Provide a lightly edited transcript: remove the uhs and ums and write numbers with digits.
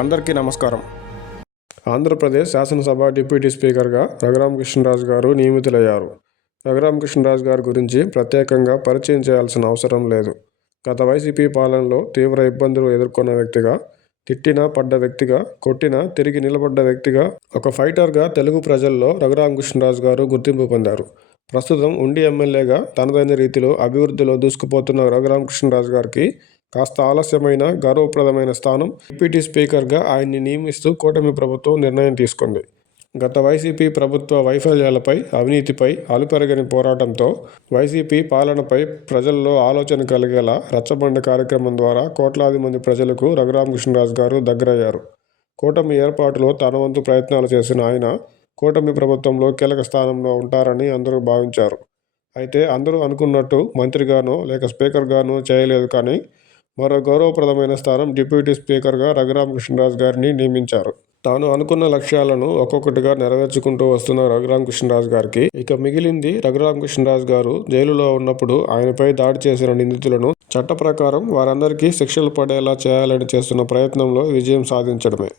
అందరికీ నమస్కారం. ఆంధ్రప్రదేశ్ శాసనసభ డిప్యూటీ స్పీకర్గా రఘురామకృష్ణరాజు గారు నియమితులయ్యారు. రఘురామకృష్ణరాజు గారి గురించి ప్రత్యేకంగా పరిచయం చేయాల్సిన అవసరం లేదు. గత వైసీపీ పాలనలో తీవ్ర ఇబ్బందులు ఎదుర్కొన్న వ్యక్తిగా, తిట్టినా పడ్డ వ్యక్తిగా, కొట్టినా తిరిగి నిలబడ్డ వ్యక్తిగా, ఒక ఫైటర్గా తెలుగు ప్రజల్లో రఘురామకృష్ణరాజు గారు గుర్తింపు పొందారు. ప్రస్తుతం ఉండి ఎమ్మెల్యేగా తనదైన రీతిలో అభివృద్ధిలో దూసుకుపోతున్న రఘురామకృష్ణరాజు గారికి కాస్త ఆలస్యమైన గౌరవప్రదమైన స్థానం డిప్యూటీ స్పీకర్గా ఆయన్ని నియమిస్తూ కూటమి ప్రభుత్వం నిర్ణయం తీసుకుంది. గత వైసీపీ ప్రభుత్వ వైఫల్యాలపై, అవినీతిపై అలుపెరగని పోరాటంతో వైసీపీ పాలనపై ప్రజల్లో ఆలోచన కలిగేలా రచ్చబండ కార్యక్రమం ద్వారా కోట్లాది మంది ప్రజలకు రఘురామకృష్ణరాజు గారు దగ్గరయ్యారు. కూటమి ఏర్పాటులో తన వంతు ప్రయత్నాలు చేసిన ఆయన కూటమి ప్రభుత్వంలో కీలక స్థానంలో ఉంటారని అందరూ భావించారు. అయితే అందరూ అనుకున్నట్టు మంత్రిగానో లేక స్పీకర్గానో చేయలేదు. కానీ మరో గౌరవప్రదమైన స్థానం డిప్యూటీ స్పీకర్గా రఘురామకృష్ణరాజు గారిని నియమించారు. తాను అనుకున్న లక్ష్యాలను ఒక్కొక్కటిగా నెరవేర్చుకుంటూ వస్తున్న రఘురామకృష్ణరాజు గారికి ఇక మిగిలింది రఘురామకృష్ణరాజు గారు జైలులో ఉన్నప్పుడు ఆయనపై దాడి చేసిన నిందితులను చట్ట ప్రకారం వారందరికీ శిక్షలు పడేలా చేయాలని చేస్తున్న ప్రయత్నంలో విజయం సాధించడమే.